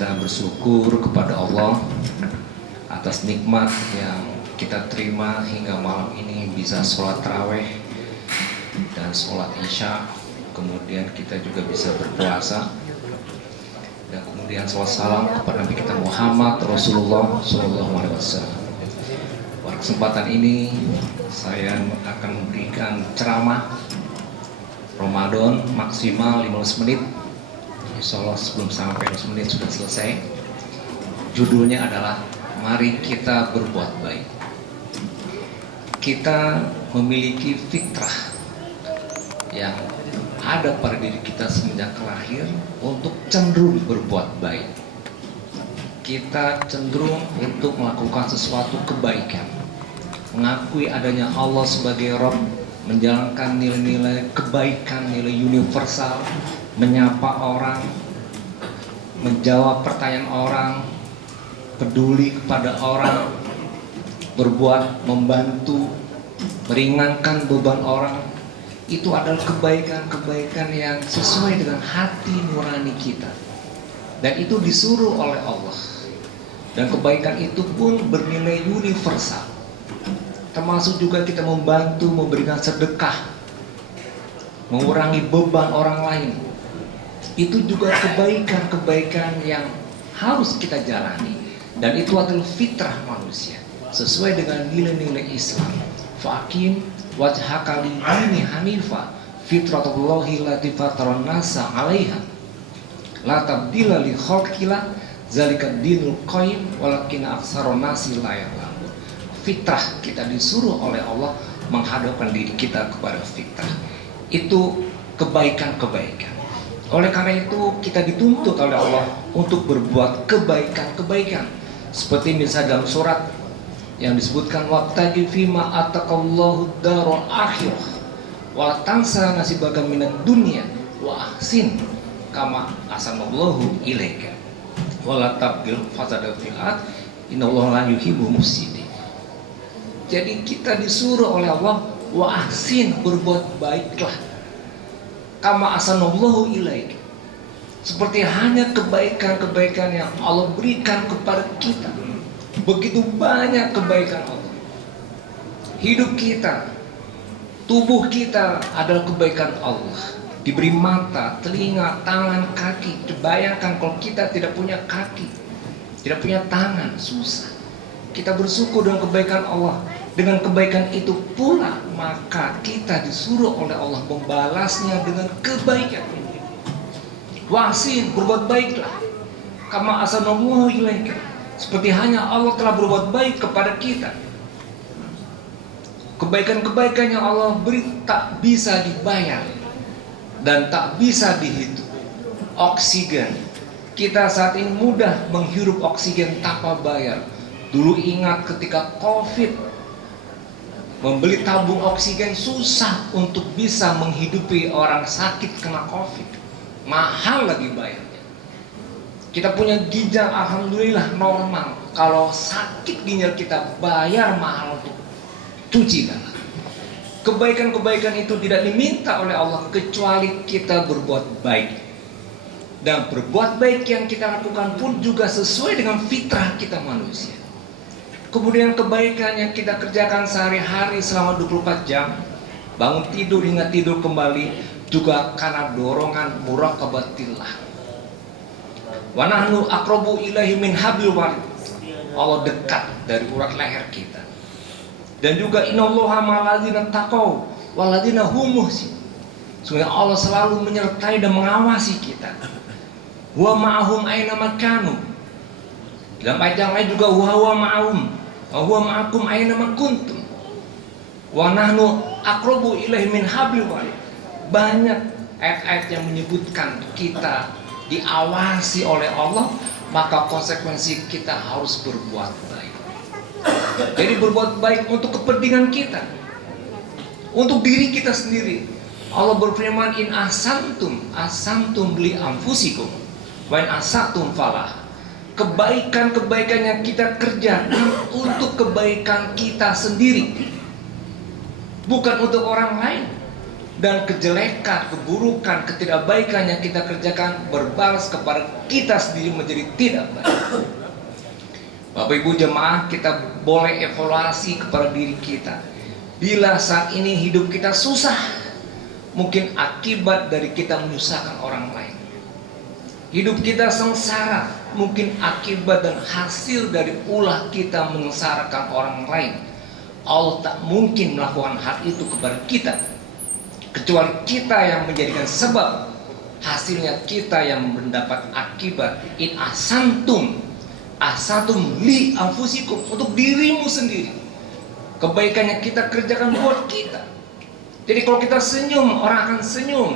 Kita bersyukur kepada Allah atas nikmat yang kita terima hingga malam ini bisa sholat taraweh dan sholat isya. Kemudian kita juga bisa berpuasa dan kemudian sholat salam kepada Nabi kita Muhammad Rasulullah SAW. Pada kesempatan ini saya akan memberikan ceramah Ramadan maksimal 15 menit. Insya Allah sebelum sampai 15 menit sudah selesai. Judulnya adalah Mari Kita Berbuat Baik. Kita memiliki fitrah yang ada pada diri kita semenjak lahir untuk cenderung berbuat baik. Kita cenderung untuk melakukan sesuatu kebaikan, mengakui adanya Allah sebagai Rabb, menjalankan nilai-nilai kebaikan, nilai universal, menyapa orang, menjawab pertanyaan orang, peduli kepada orang, berbuat, membantu, meringankan beban orang. Itu adalah kebaikan-kebaikan yang sesuai dengan hati nurani kita, dan itu disuruh oleh Allah. Dan kebaikan itu pun bernilai universal, termasuk juga kita membantu, memberikan sedekah, mengurangi beban orang lain. Itu juga kebaikan-kebaikan yang harus kita jalani, dan itu adalah fitrah manusia sesuai dengan nilai-nilai Islam. Faqim wajhaka lid-dini hanifa fitratullahi allati fataran nasa 'alaiha la tabdila li khalqillah zalika dinul qayyim walakin aktsarun nasi la ya'lamun. Fitrah kita disuruh oleh Allah menghadapkan diri kita kepada fitrah. Itu kebaikan-kebaikan. Oleh karena itu kita dituntut oleh Allah untuk berbuat kebaikan-kebaikan. Seperti misalnya dalam surat yang disebutkan wabtaghi fima ataqallahu darul akhirah wa tansa nasibaka minad dunya wa ahsin kama ahsanallahu ilaika wa la tabghil fasada fil ard innallaha la yuhibbul mufsidin. Jadi kita disuruh oleh Allah wa ahsin, berbuat baiklah, kama ahsanallahu ilaika, seperti hanya kebaikan-kebaikan yang Allah berikan kepada kita. Begitu banyak kebaikan Allah. Hidup kita, tubuh kita adalah kebaikan Allah. Diberi mata, telinga, tangan, kaki. Bayangkan kalau kita tidak punya kaki, tidak punya tangan, susah. Kita bersyukur dengan kebaikan Allah. Dengan kebaikan itu pula maka kita disuruh oleh Allah membalasnya dengan kebaikan. Wahsin, berbuat baiklah, kama ahsanallahu ilaika, seperti hanya Allah telah berbuat baik kepada kita. Kebaikan-kebaikan yang Allah beri tak bisa dibayar dan tak bisa dihitung. Oksigen, kita saat ini mudah menghirup oksigen tanpa bayar. Dulu ingat ketika COVID, membeli tabung oksigen susah untuk bisa menghidupi orang sakit kena COVID. Mahal lagi bayarnya. Kita punya ginjal alhamdulillah normal. Kalau sakit ginjal kita bayar mahal untuk cuci darah. Kebaikan-kebaikan itu tidak diminta oleh Allah kecuali kita berbuat baik. Dan berbuat baik yang kita lakukan pun juga sesuai dengan fitrah kita manusia. Kemudian kebaikan yang kita kerjakan sehari-hari selama 24 jam, bangun tidur hingga tidur kembali, juga karena dorongan muraqabatillah. Wa nahnu aqrabu ilaihi min hablil warid. Allah dekat dari urat leher kita. Dan juga innallaha ma'alladzina taqaw walladzina hum muhsin. Sungguh Allah selalu menyertai dan mengawasi kita. Wa ma'ahum aina makanu. Dalam ayat yang lain juga wa huwa ma'ahum wa huwa ma'akum aina ma kuntum. Wa nahnu aqrabu ilaihi min hablil warid. Banyak ayat-ayat yang menyebutkan kita diawasi oleh Allah, maka konsekuensi kita harus berbuat baik. Jadi berbuat baik untuk kepentingan kita, untuk diri kita sendiri. Allah berfirman, in ahsantum li anfusikum wa in asatum falah. Kebaikan-kebaikan yang kita kerjakan untuk kebaikan kita sendiri, bukan untuk orang lain. dan kejelekan, keburukan, ketidakbaikan yang kita kerjakan berbalas kepada kita sendiri menjadi tidak baik. Bapak Ibu jemaah, kita boleh evaluasi kepada diri kita. Bila saat ini hidup kita susah, mungkin akibat dari kita menyusahkan orang lain. Hidup kita sengsara, mungkin akibat dan hasil dari ulah kita menyengsarakan orang lain. Allah tak mungkin melakukan hal itu kepada kita, kecuali kita yang menjadikan sebab, hasilnya kita yang mendapat akibat. In ahsantum li anfusikum, untuk dirimu sendiri. Kebaikan yang kita kerjakan buat kita. Jadi kalau kita senyum, orang akan senyum.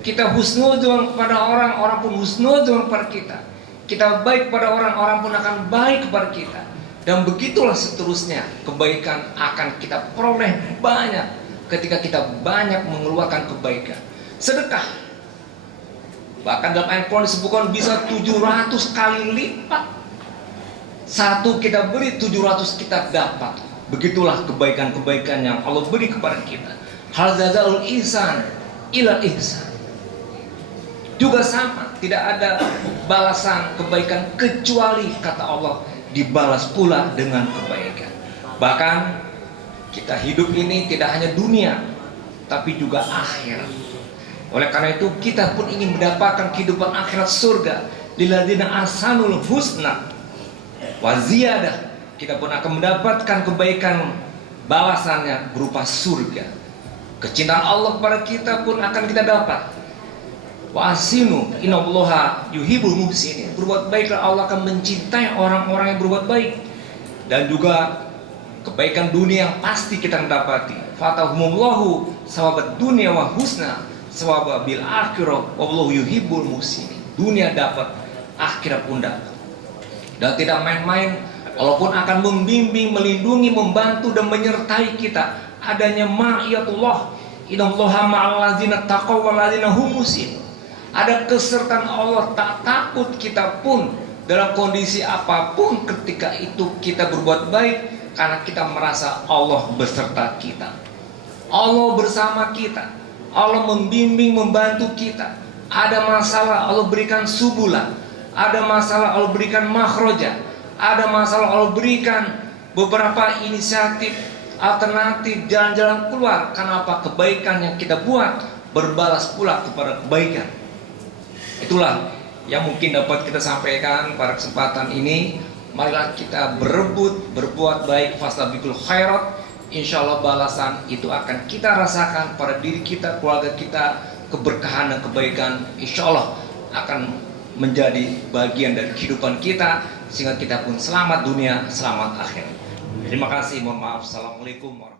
Kita husnudzon kepada orang, orang pun husnudzon kepada kita. Kita baik kepada orang, orang pun akan baik kepada kita. Dan begitulah seterusnya, kebaikan akan kita peroleh banyak ketika kita banyak mengeluarkan kebaikan. Sedekah, bahkan dalam ayat Quran disebutkan bisa 700 kali lipat. Satu kita beri, 700 kita dapat. Begitulah kebaikan-kebaikan yang Allah beri kepada kita. Hal jazaul ihsan ila ihsan. Juga sama, tidak ada balasan kebaikan kecuali kata Allah dibalas pula dengan kebaikan. Bahkan kita hidup ini tidak hanya dunia, tapi juga akhirat. Oleh karena itu kita pun ingin mendapatkan kehidupan akhirat surga. Lilladzina ahsanul husna wa ziyadah. Kita pun akan mendapatkan kebaikan balasannya berupa surga. Kecintaan Allah kepada kita pun akan kita dapat. Wa asinu innallaha yuhibbul muhsinin. Berbuat baiklah, Allah akan mencintai orang-orang yang berbuat baik. Dan juga kebaikan dunia yang pasti kita mendapati. Fatahumullahu sawabat dunia wa husna sawaba bil akhirah wallahu yuhibbul muhsinin. Dunia dapat, akhirat pun dapat. Dan tidak main-main, walaupun akan membimbing, melindungi, membantu dan menyertai kita. Adanya ma'iyatullah, innallaha ma'al ladzina taqaw wal ladzina hum muhsin. Ada kesertaan Allah, tak takut kita pun dalam kondisi apapun ketika itu kita berbuat baik, karena kita merasa Allah beserta kita. Allah bersama kita. Allah membimbing, membantu kita. Ada masalah, Allah berikan subulan. Ada masalah, Allah berikan makhroja. Ada masalah, Allah berikan beberapa inisiatif, alternatif, jalan-jalan keluar. Karena apa? Kebaikan yang kita buat berbalas pula kepada kebaikan. Itulah yang mungkin dapat kita sampaikan pada kesempatan ini. Marilah kita berebut, berbuat baik, fastabiqul khairat. Insya Allah balasan itu akan kita rasakan pada diri kita, keluarga kita. Keberkahan dan kebaikan insya Allah akan menjadi bagian dari kehidupan kita, sehingga kita pun selamat dunia, selamat akhirat. Terima kasih, mohon maaf. Assalamualaikum warahmatullahi wabarakatuh.